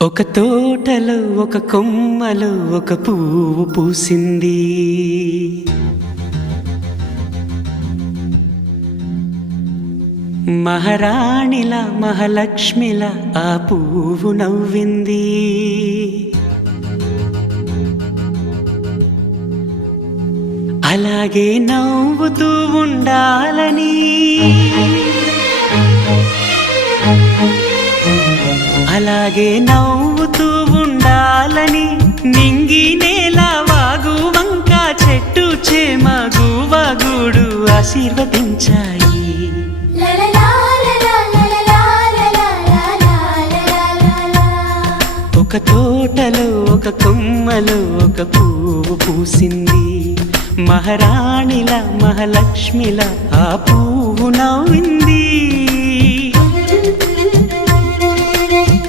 ఒక తోటలో ఒక కొమ్మలో ఒక పువ్వు పూసింది. మహారాణిలా మహాలక్ష్మిలా ఆ పువ్వు నవ్వింది. అలాగే నవ్వుతూ ఉండాలని, అలాగే నవ్వుతూ ఉండాలని నింగి నేల వాగు వంక చెట్టు చేమ గువగూడు ఆశీర్వదించాయి. ఒక తోటలో ఒక కొమ్మలో ఒక పువ్వు పూసింది. మహారాణిలా మహాలక్ష్మిలా ఆ పువ్వు నవ్వింది.